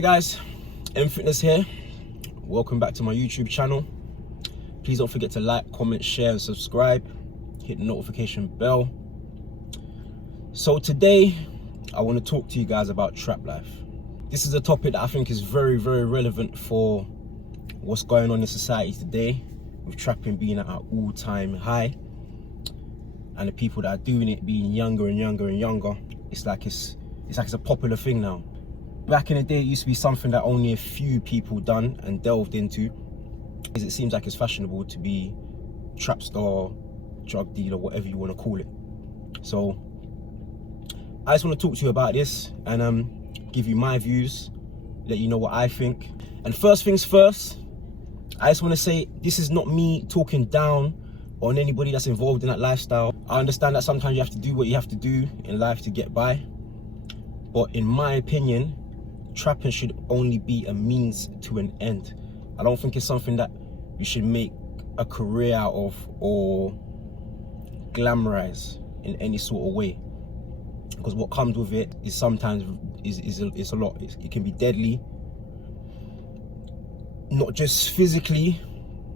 Hi guys, M Fitness here. Welcome back to my YouTube channel. Please don't forget to like, comment, share and subscribe. Hit the notification bell. So today I want to talk to you guys about trap life. This is a topic that I think is very relevant for what's going on in society today, with trapping being at an all-time high and the people that are doing it being younger and younger. It's like it's a popular thing now. Back in the day, it used to be something that only a few people done and delved into, because it seems like it's fashionable to be trap star, drug dealer, whatever you want to call it. So I just want to talk to you about this and give you my views, let you know what I think. And first things first, I just want to say this is not me talking down on anybody that's involved in that lifestyle. I understand that sometimes you have to do what you have to do in life to get by, but in my opinion, trapping should only be a means to an end. I don't think it's something that you should make a career out of or glamorize in any sort of way, because what comes with it is sometimes is a lot. It can be deadly, not just physically,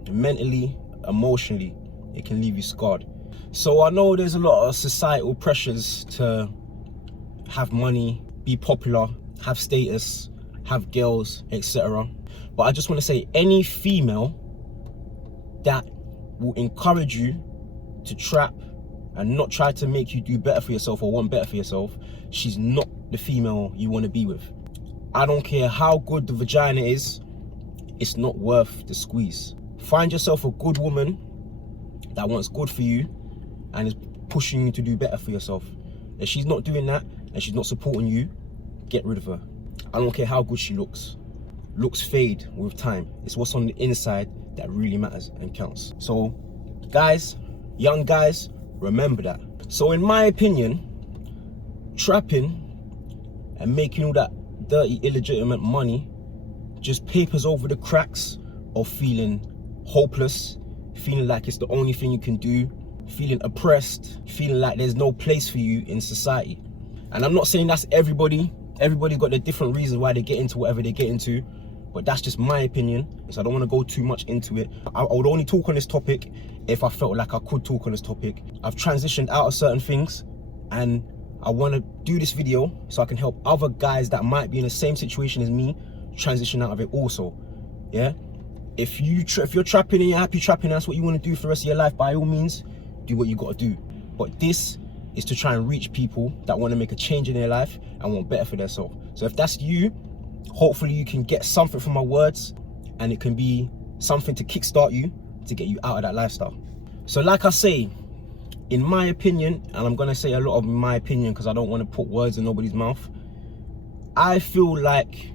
mentally, emotionally. It can leave you scarred. So I know there's a lot of societal pressures to have money, be popular, have status, have girls, etc. But I just want to say, any female that will encourage you to trap and not try to make you do better for yourself or want better for yourself, she's not the female you want to be with. I don't care how good the vagina is, it's not worth the squeeze. Find yourself a good woman that wants good for you and is pushing you to do better for yourself. If she's not doing that and she's not supporting you, get rid of her. I don't care how good she looks. Looks fade with time. It's what's on the inside that really matters and counts. So guys, young guys, remember that. So in my opinion, trapping and making all that dirty, illegitimate money just papers over the cracks of feeling hopeless, feeling like it's the only thing you can do, feeling oppressed, feeling like there's no place for you in society. And I'm not saying that's everybody. Everybody got their different reasons why they get into whatever they get into, but that's just my opinion, so I don't want to go too much into it. I would only talk on this topic if I felt like I could talk on this topic. I've transitioned out of certain things and I want to do this video so I can help other guys that might be in the same situation as me transition out of it also. Yeah, if you're trapping and you're happy trapping, that's what you want to do for the rest of your life, by all means do what you got to do. But this is to try and reach people that want to make a change in their life and want better for themselves. So if that's you, hopefully you can get something from my words and it can be something to kickstart you to get you out of that lifestyle. So like I say, in my opinion, and I'm going to say a lot of my opinion because I don't want to put words in nobody's mouth, I feel like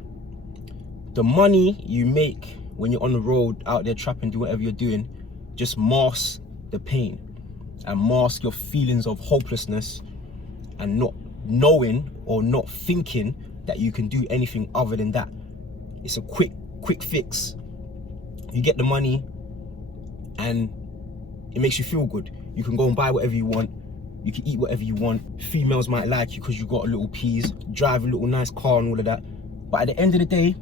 the money you make when you're on the road out there trapping, doing whatever you're doing, just masks the pain and mask your feelings of hopelessness and not knowing or not thinking that you can do anything other than that. It's a quick fix. You get the money and it makes you feel good. You can go and buy whatever you want, you can eat whatever you want. Females might like you because you got a little piece, drive a little nice car and all of that. But at the end of the day,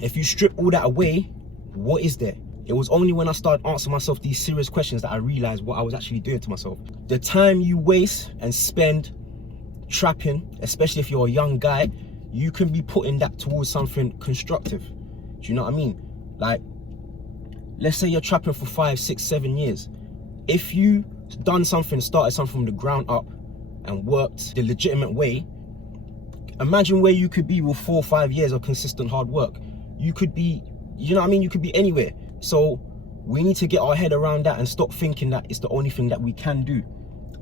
if you strip all that away, what is there? It was only when I started answering myself these serious questions that I realized what I was actually doing to myself. The time you waste and spend trapping, especially if you're a young guy, you can be putting that towards something constructive. Do you know what I mean? Like, let's say you're trapping for 5, 6, 7 years. If you done something, started something from the ground up and worked the legitimate way, imagine where you could be with 4 or 5 years of consistent hard work. You could be, you know what I mean? You could be anywhere. So we need to get our head around that and stop thinking that it's the only thing that we can do.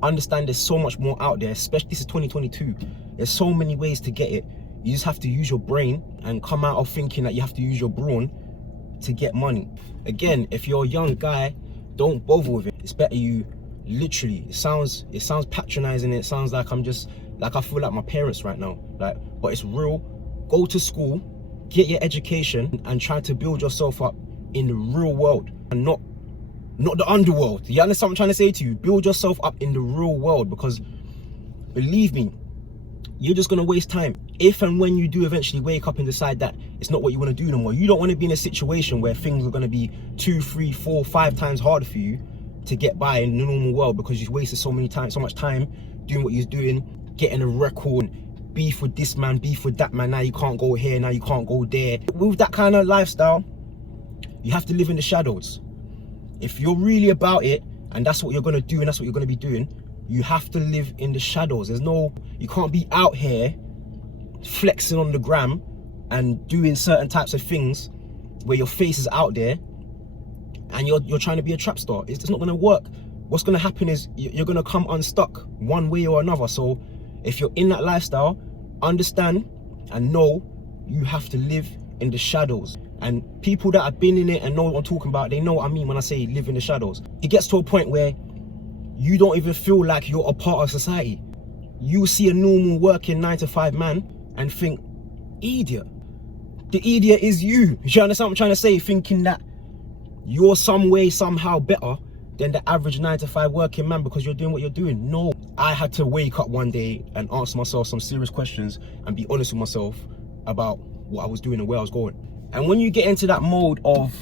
Understand there's so much more out there, especially this is 2022. There's so many ways to get it. You just have to use your brain and come out of thinking that you have to use your brawn to get money. Again, if you're a young guy, don't bother with it. It's better you literally, it sounds patronizing. It sounds like I'm just, like I feel like my parents right now. Like, but it's real. Go to school, get your education and try to build yourself up in the real world and not the underworld. You understand what I'm trying to say to you? Build yourself up in the real world, because believe me, you're just gonna waste time. If and when you do eventually wake up and decide that it's not what you want to do no more, you don't want to be in a situation where things are going to be 2, 3, 4, 5 times harder for you to get by in the normal world because you've wasted so much time doing what you're doing, getting a record, beef with this man, beef with that man. Now you can't go here, now you can't go there. With that kind of lifestyle, you have to live in the shadows. If you're really about it and that's what you're going to do and that's what you're going to be doing, you have to live in the shadows. You can't be out here flexing on the gram and doing certain types of things where your face is out there and you're trying to be a trap star. It's not going to work. What's going to happen is you're going to come unstuck one way or another. So if you're in that lifestyle, understand and know you have to live in the shadows. And people that have been in it and know what I'm talking about, they know what I mean when I say live in the shadows. It gets to a point where you don't even feel like you're a part of society. You see a normal working 9-to-5 man and think, idiot. The idiot is you. Do you understand what I'm trying to say? Thinking that you're some way, somehow better than the average 9-to-5 working man because you're doing what you're doing. No, I had to wake up one day and ask myself some serious questions and be honest with myself about what I was doing and where I was going. And when you get into that mode of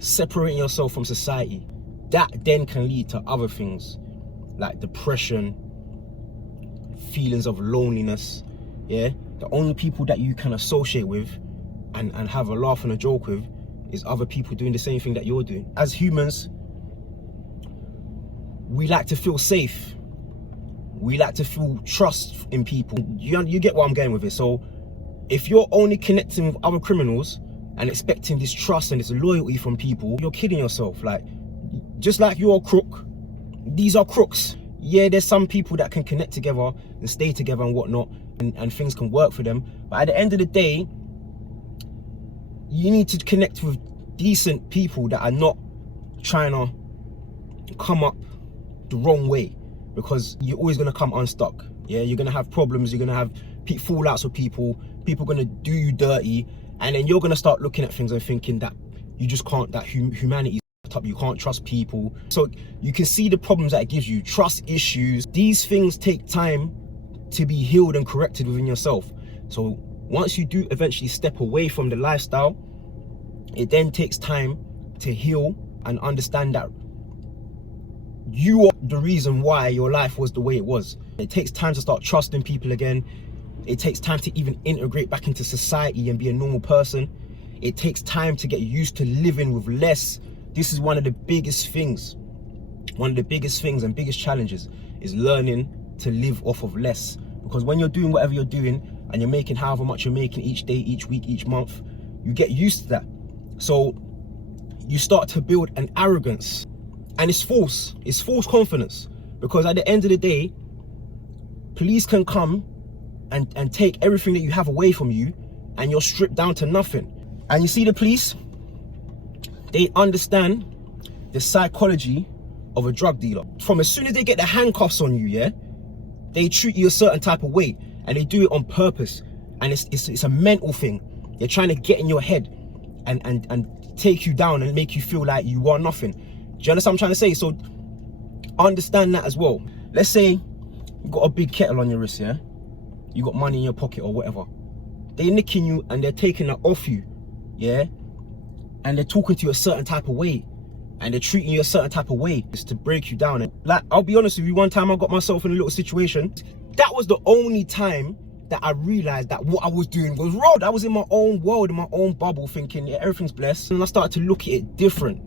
separating yourself from society, that then can lead to other things like depression, feelings of loneliness. Yeah, the only people that you can associate with and have a laugh and a joke with is other people doing the same thing that you're doing. As humans, we like to feel safe. We like to feel trust in people. You get what I'm getting with it. So if you're only connecting with other criminals and expecting this trust and this loyalty from people, you're kidding yourself. Like, just like you're a crook, these are crooks. Yeah, there's some people that can connect together and stay together and whatnot, and things can work for them. But at the end of the day, you need to connect with decent people that are not trying to come up the wrong way, because you're always going to come unstuck. Yeah, you're going to have problems, you're going to have fallouts with people are going to do you dirty, and then you're going to start looking at things and thinking that you just can't, that humanity is up, you can't trust people. So you can see the problems that it gives you, trust issues. These things take time to be healed and corrected within yourself. So once you do eventually step away from the lifestyle, it then takes time to heal and understand that you are the reason why your life was the way it was. It takes time to start trusting people again. It takes time to even integrate back into society and be a normal person. It takes time to get used to living with less. This is one of the biggest things. One of the biggest things and biggest challenges is learning to live off of less. Because when you're doing whatever you're doing and you're making however much you're making each day, each week, each month, you get used to that. So you start to build an arrogance, and it's false confidence, because at the end of the day, police can come and take everything that you have away from you and you're stripped down to nothing. And you see, the police, they understand the psychology of a drug dealer. From as soon as they get the handcuffs on you, yeah, they treat you a certain type of way, and they do it on purpose. And it's a mental thing. They're trying to get in your head and take you down and make you feel like you are nothing. Do you understand what I'm trying to say? So understand that as well. Let's say you got a big kettle on your wrist, yeah? You got money in your pocket or whatever. They're nicking you and they're taking that off you, yeah? And they're talking to you a certain type of way, and they're treating you a certain type of way. It's to break you down. And like, I'll be honest with you, one time I got myself in a little situation. That was the only time that I realized that what I was doing was wrong. I was in my own world, in my own bubble, thinking, yeah, everything's blessed. And I started to look at it different.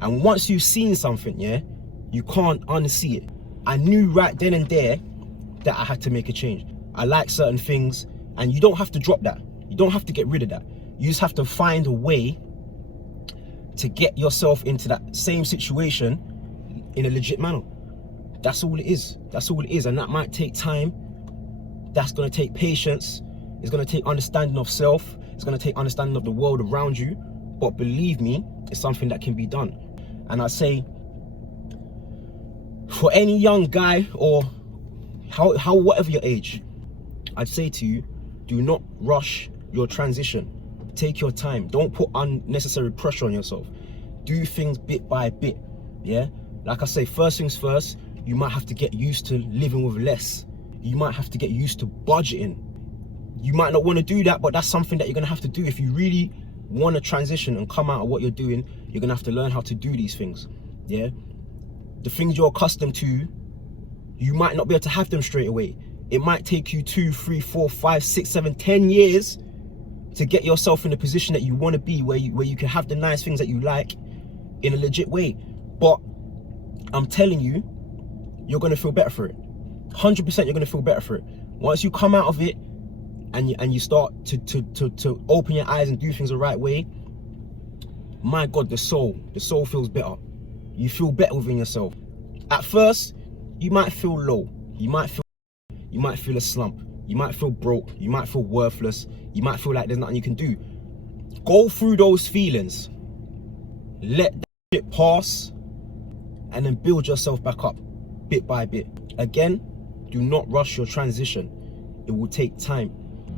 And once you've seen something, yeah, you can't unsee it. I knew right then and there that I had to make a change. I like certain things, and you don't have to drop that. You don't have to get rid of that. You just have to find a way to get yourself into that same situation in a legit manner. That's all it is. That's all it is. And that might take time. That's going to take patience. It's going to take understanding of self. It's going to take understanding of the world around you. But believe me, it's something that can be done. And I say, for any young guy, or whatever your age, I'd say to you, do not rush your transition. Take your time. Don't put unnecessary pressure on yourself. Do things bit by bit. Yeah, like I say, first things first, you might have to get used to living with less. you might have to get used to budgeting. You might not want to do that, but that's something that you're going to have to do. If you really want to transition and come out of what you're doing, you're going to have to learn how to do these things. Yeah, the things you're accustomed to, you might not be able to have them straight away. It might take you 2, 3, 4, 5, 6, 7, 10 years to get yourself in the position that you want to be, where you can have the nice things that you like in a legit way. But I'm telling you, you're going to feel better for it. 100% you're going to feel better for it. Once you come out of it and you start to open your eyes and do things the right way, my God, the soul feels better. You feel better within yourself. At first, you might feel low. You might feel a slump. You might feel broke. You might feel worthless. You might feel like there's nothing you can do. Go through those feelings. Let that shit pass, and then build yourself back up bit by bit. Again, do not rush your transition. It will take time,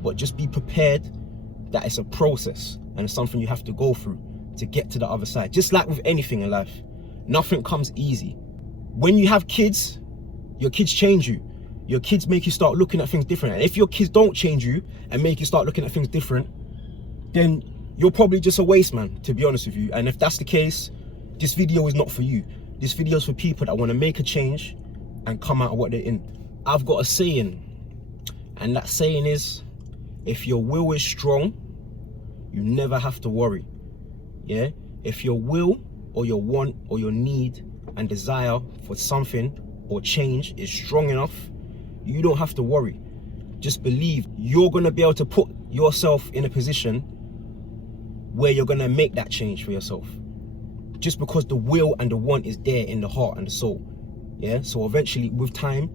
but just be prepared that it's a process and it's something you have to go through to get to the other side. Just like with anything in life, nothing comes easy. When you have kids, your kids change you. Your kids make you start looking at things different. And if your kids don't change you and make you start looking at things different, then you're probably just a waste man, to be honest with you. And if that's the case, this video is not for you. This video is for people that want to make a change and come out of what they're in. I've got a saying, and that saying is, if your will is strong, you never have to worry. Yeah? If your will or your want or your need and desire for something or change is strong enough, you don't have to worry. Just believe you're going to be able to put yourself in a position where you're going to make that change for yourself. Just because the will and the want is there in the heart and the soul. Yeah, so eventually with time,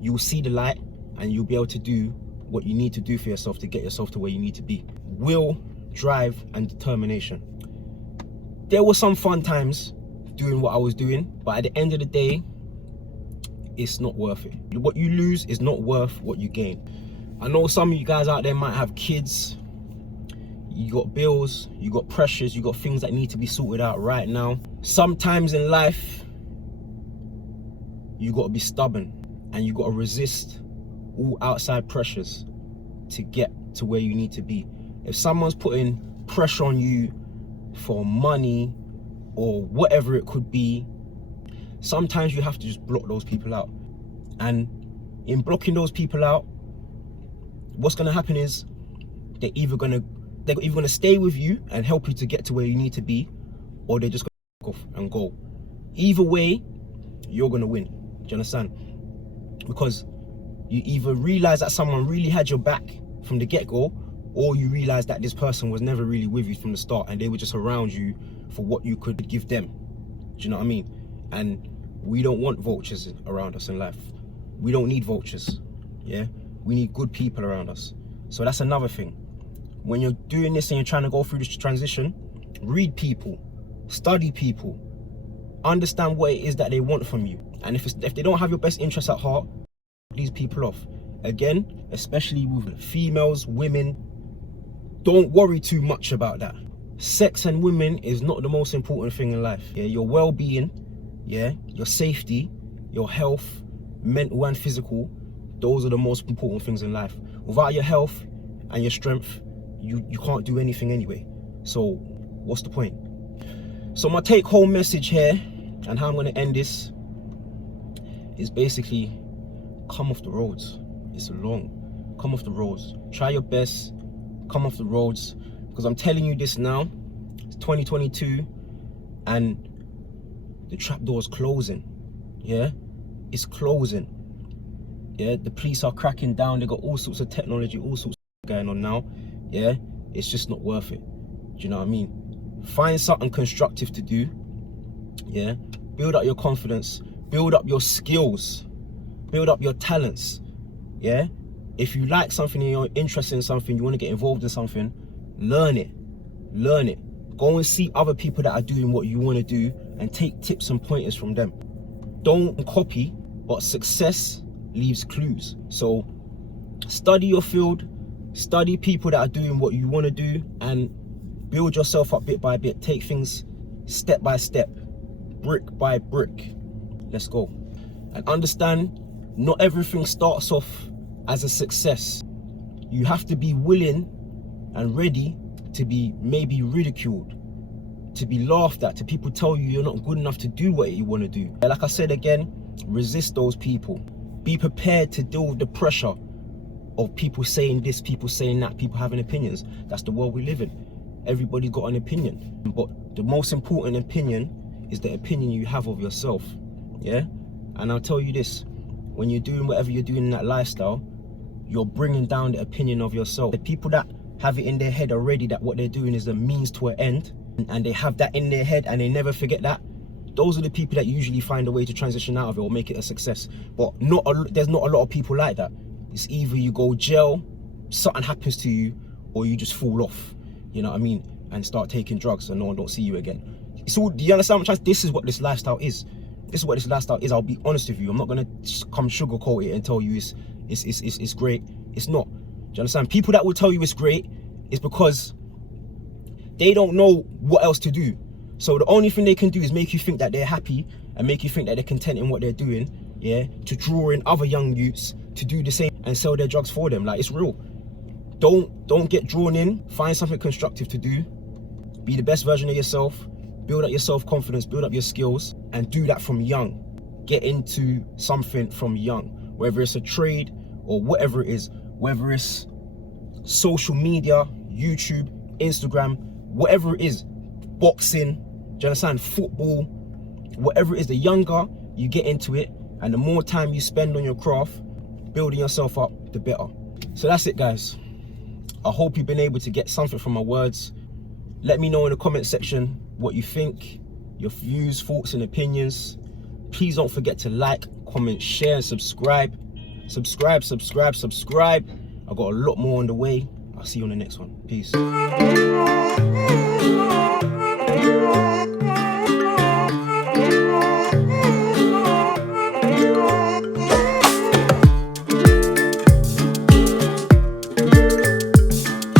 you'll see the light and you'll be able to do what you need to do for yourself to get yourself to where you need to be. Will, drive, and determination. There were some fun times doing what I was doing, but at the end of the day, it's not worth it. What you lose is not worth what you gain. I know some of you guys out there might have kids. You got bills, you got pressures, you got things that need to be sorted out right now. Sometimes in life, you got to be stubborn and you got to resist all outside pressures to get to where you need to be. If someone's putting pressure on you for money or whatever it could be, sometimes you have to just block those people out. And in blocking those people out, what's going to happen is they're either going to stay with you and help you to get to where you need to be, or they're just going to off and go. Either way, you're going to win. Do you understand? Because you either realize that someone really had your back from the get-go, or you realize that this person was never really with you from the start and they were just around you for what you could give them. Do you know what I mean? And we don't want vultures around us in life. We don't need vultures. Yeah, we need good people around us. So that's another thing. When you're doing this and you're trying to go through this transition, read people, study people, understand what it is that they want from you. And if they don't have your best interests at heart, these people off. Again, especially with females, women, don't worry too much about that. Sex and women is not the most important thing in life. Yeah, your well-being, yeah, your safety, your health, mental and physical, those are the most important things in life. Without your health and your strength, you can't do anything anyway. So what's the point? So my take-home message here and how I'm going to end this is basically come off the roads. It's long. Come off the roads. Try your best. Come off the roads, because I'm telling you this now. It's 2022 and the trap door is closing. Yeah, it's closing. Yeah, the police are cracking down. They got all sorts of technology, all sorts of going on now. Yeah, it's just not worth it. Do you know what I mean? Find something constructive to do. Yeah, build up your confidence, build up your skills, build up your talents. Yeah, if you like something and you're interested in something, you want to get involved in something, learn it. Go and see other people that are doing what you want to do and take tips and pointers from them. Don't copy, but success leaves clues. So study your field, study people that are doing what you want to do, and build yourself up bit by bit. Take things step by step, brick by brick. Let's go. And understand Not everything starts off as a success. You have to be willing and ready to be maybe ridiculed, to be laughed at, to people tell you you're not good enough to do what you want to do. Like I said again, resist those people. Be prepared to deal with the pressure of people saying this, people saying that, people having opinions. That's the world we live in. Everybody's got an opinion. But the most important opinion is the opinion you have of yourself. Yeah? And I'll tell you this, when you're doing whatever you're doing in that lifestyle, you're bringing down the opinion of yourself. The people that have it in their head already that what they're doing is a means to an end, and they have that in their head and they never forget that, those are the people that usually find a way to transition out of it or make it a success. But there's not a lot of people like that. It's either you go jail, something happens to you, or you just fall off, you know what I mean, and start taking drugs and no one don't see you again. It's all, do you understand what I'm trying? This is what this lifestyle is. This is what this lifestyle is. I'll be honest with you. I'm not gonna come sugarcoat it and tell you it's great. It's not. Do you understand? People that will tell you it's great is because they don't know what else to do. So the only thing they can do is make you think that they're happy and make you think that they're content in what they're doing, yeah, to draw in other young youths to do the same and sell their drugs for them. Like, it's real. Don't get drawn in. Find something constructive to do. Be the best version of yourself. Build up your self-confidence, build up your skills, and do that from young. Get into something from young, whether it's a trade or whatever it is, whether it's social media, YouTube, Instagram, whatever it is, boxing, do you understand, football, whatever it is, the younger you get into it and the more time you spend on your craft, building yourself up, the better. So that's it, guys. I hope you've been able to get something from my words. Let me know in the comment section what you think, your views, thoughts and opinions. Please don't forget to like, comment, share and subscribe. Subscribe. I've got a lot more on the way. I'll see you on the next one. Peace.